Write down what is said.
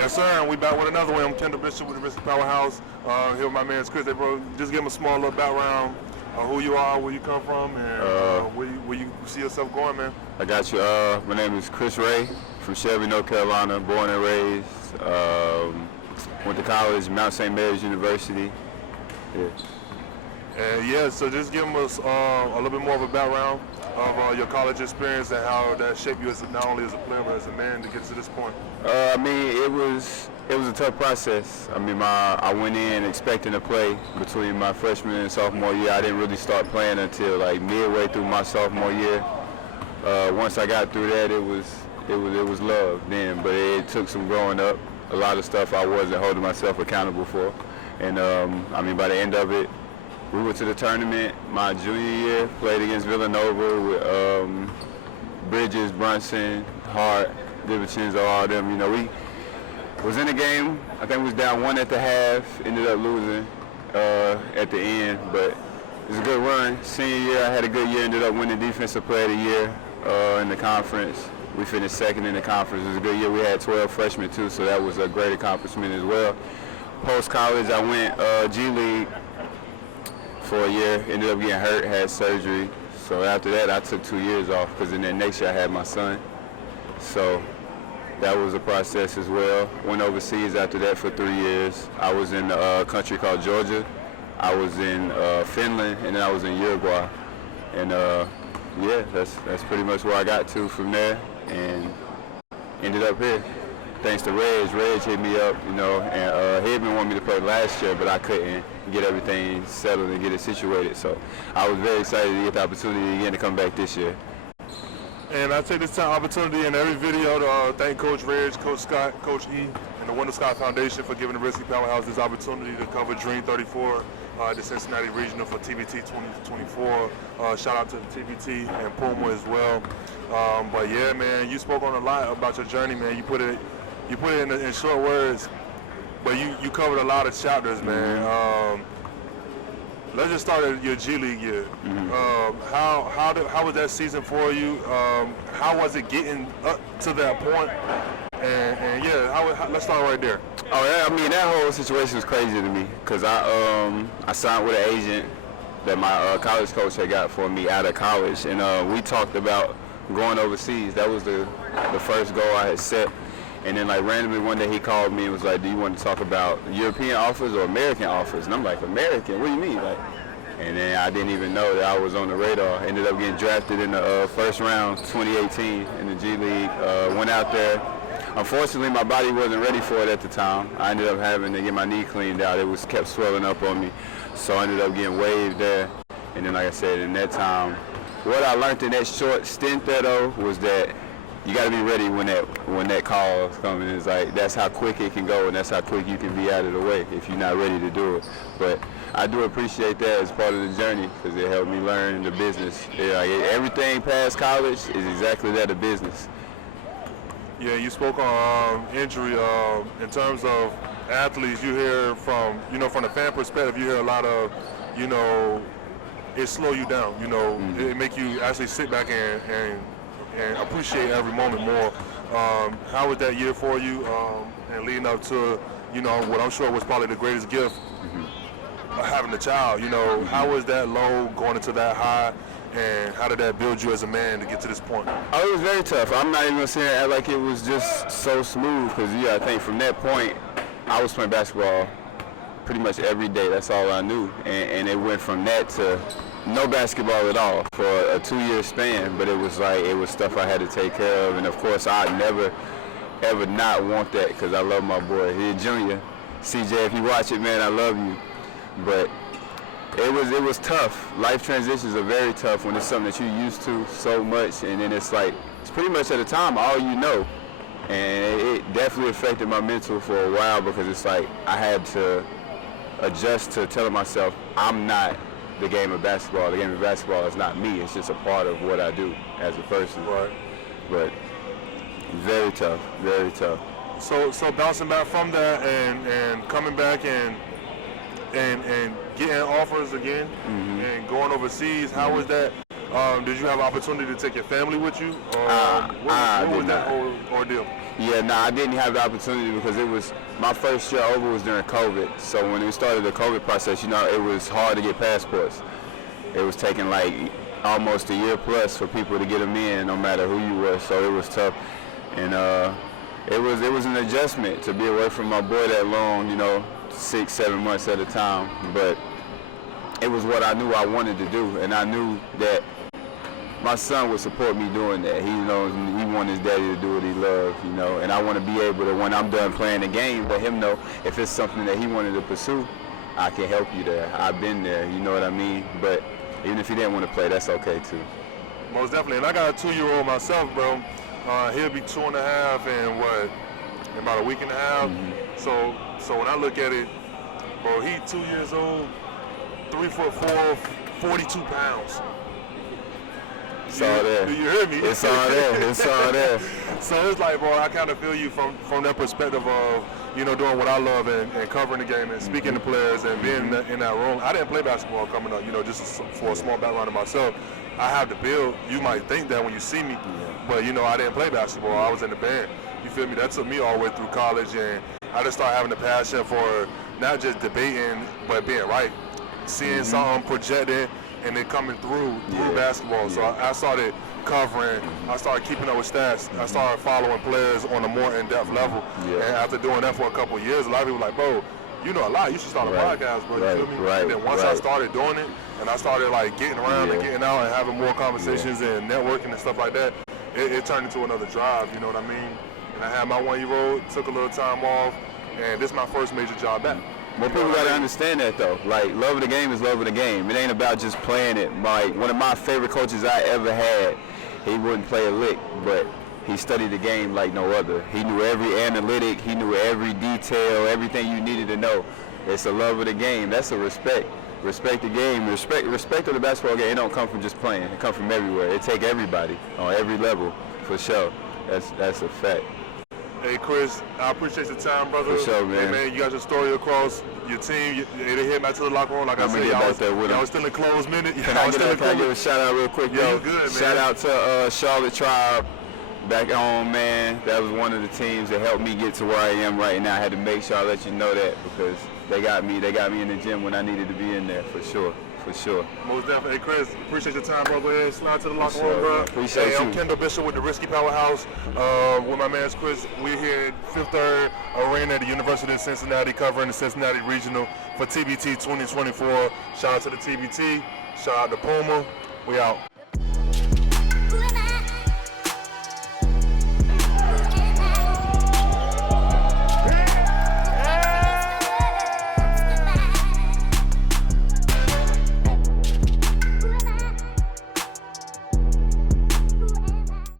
Yes, sir, and we back with another one. I'm Kendall Bishop with the Risky Powerhouse. Here with my man Chris. Hey, bro, just give him a small little background, who you are, where you come from, and where you see yourself going, man. I got you. My name is Chris Wray from Shelby, North Carolina, born and raised. Went to college, Mount St. Mary's University. And so just give us a little bit more of a background of your college experience and how that shaped you as not only as a player but as a man to get to this point. I mean, it was a tough process. I mean, I went in expecting to play between my freshman and sophomore year. I didn't really start playing until like midway through my sophomore year. Once I got through that, it was love then, but it took some growing up. A lot of stuff I wasn't holding myself accountable for, and I mean, by the end of it, we went to the tournament my junior year, played against Villanova with Bridges, Brunson, Hart, DiVincenzo, all them. You know, we was in the game. I think we was down 1 at the half, ended up losing at the end, but it was a good run. Senior year, I had a good year, ended up winning Defensive Player of the Year in the conference. We finished second in the conference. It was a good year. We had 12 freshmen too, so that was a great accomplishment as well. Post-college, I went G League for a year, ended up getting hurt, had surgery. So after that, I took 2 years off because then next year I had my son. So that was a process as well. Went overseas after that for 3 years. I was in a country called Georgia. I was in Finland, and then I was in Uruguay. And yeah, that's pretty much where I got to from there, and ended up here. Thanks to Reg. Reg hit me up, you know, and he had been wanting me to play last year, but I couldn't get everything settled and get it situated. So I was very excited to get the opportunity again to come back this year. And I take this opportunity in every video to thank Coach Reg, Coach Scott, Coach E, and the Wendell Scott Foundation for giving the Risky Powerhouse this opportunity to cover Dream34, the Cincinnati Regional for TBT 2024. Shout out to the TBT and Puma as well. But yeah, man, you spoke on a lot about your journey, man. You put it in short words, but you covered a lot of chapters, man. Let's just start at your G League year. How was that season for you? How was it getting up to that point? And yeah, let's start right there. Oh yeah, I mean, that whole situation was crazy to me because I signed with an agent that my college coach had got for me out of college, and we talked about going overseas. That was the first goal I had set. And then like randomly one day he called me and was like, do you want to talk about European offers or American offers? And I'm like, American? What do you mean? Like, and then I didn't even know that I was on the radar. Ended up getting drafted in the first round, 2018 in the G League. Went out there. Unfortunately, my body wasn't ready for it at the time. I ended up having to get my knee cleaned out. It was kept swelling up on me. So I ended up getting waived there. And then like I said, in that time, what I learned in that short stint there though was that you got to be ready when that call is coming. It's like that's how quick it can go, and that's how quick you can be out of the way if you're not ready to do it. But I do appreciate that as part of the journey because it helped me learn the business. Yeah, like everything past college is exactly that, a business. Yeah, you spoke on injury. In terms of athletes, you hear from the fan perspective, you hear a lot of, it slow you down. It make you actually sit back and appreciate every moment more. How was that year for you, and leading up to, what I'm sure was probably the greatest gift, having a child? How was that low going into that high, and how did that build you as a man to get to this point? Oh, it was very tough. I'm not even gonna say it like it was just so smooth, because I think from that point, I was playing basketball pretty much every day. That's all I knew, and it went from that to no basketball at all for a 2-year span, but it was stuff I had to take care of, and of course I'd never ever not want that because I love my boy. He's a junior. CJ, if you watch it, man, I love you. But it was tough. Life transitions are very tough when it's something that you're used to so much, and then it's pretty much at the time all you know. And it definitely affected my mental for a while because it's like I had to adjust to telling myself I'm not the game of basketball. The game of basketball is not me. It's just a part of what I do as a person. Right. But very tough, very tough. So bouncing back from that and coming back and getting offers again and going overseas, how was that? Did you have an opportunity to take your family with you? What was that whole ordeal? Yeah, I didn't have the opportunity because it was my first year over was during COVID. So when we started the COVID process, it was hard to get passports. It was taking like almost a year plus for people to get them in, no matter who you were. So it was tough, and it was an adjustment to be away from my boy that long, 6-7 months at a time. But it was what I knew I wanted to do, and I knew that my son would support me doing that. He knows he wants his daddy to do what he loves, and I want to be able to, when I'm done playing the game, let him know if it's something that he wanted to pursue, I can help you there. I've been there, you know what I mean? But even if he didn't want to play, that's okay too. Most definitely, and I got a 2-year-old myself, bro. He'll be 2.5 in about a week and a half. Mm-hmm. So when I look at it, bro, he 2 years old, 3'4", 42 pounds. It's all there. Do you hear me? It's all there. It's all there. So it's like, bro, I kind of feel you from that perspective of, doing what I love and covering the game and speaking to players and being in that room. I didn't play basketball coming up, just for a small background of myself. I have the build. You might think that when you see me, but, I didn't play basketball. I was in the band. You feel me? That took me all the way through college, and I just started having a passion for not just debating, but being right. Seeing something projected and then coming through basketball. So I started covering, I started keeping up with stats, I started following players on a more in-depth level. And after doing that for a couple of years, a lot of people were like, bro, you know a lot, you should start a podcast, bro, you feel me? And then once I started doing it, and I started like getting around and getting out and having more conversations and networking and stuff like that, it turned into another drive, you know what I mean? And I had my 1-year-old, took a little time off, and this is my first major job back. Well, people got to understand that, though. Like, love of the game is love of the game. It ain't about just playing it. Like, one of my favorite coaches I ever had, he wouldn't play a lick, but he studied the game like no other. He knew every analytic. He knew every detail, everything you needed to know. It's a love of the game. That's a respect. Respect the game. Respect of the basketball game. It don't come from just playing. It comes from everywhere. It take everybody on every level, for sure. That's a fact. Hey, Chris, I appreciate your time, brother. For sure, man. Hey, man, you got your story across. Your team, they hit back to the locker room. Like I said, y'all was still in closed minute. Can I give a shout out real quick, yo? Good, man. Shout out to Charlotte Tribe back home, man. That was one of the teams that helped me get to where I am right now. I had to make sure I let you know that because they got me in the gym when I needed to be in there, for sure. For sure. Most definitely. Hey, Chris, appreciate your time, bro. Go ahead and slide to the locker room, bro. Appreciate you. I'm Kendall Bishop with the Risky Powerhouse. With my man Chris, we're here at Fifth Third Arena at the University of Cincinnati, covering the Cincinnati Regional for TBT 2024. Shout out to the TBT. Shout out to Puma. We out.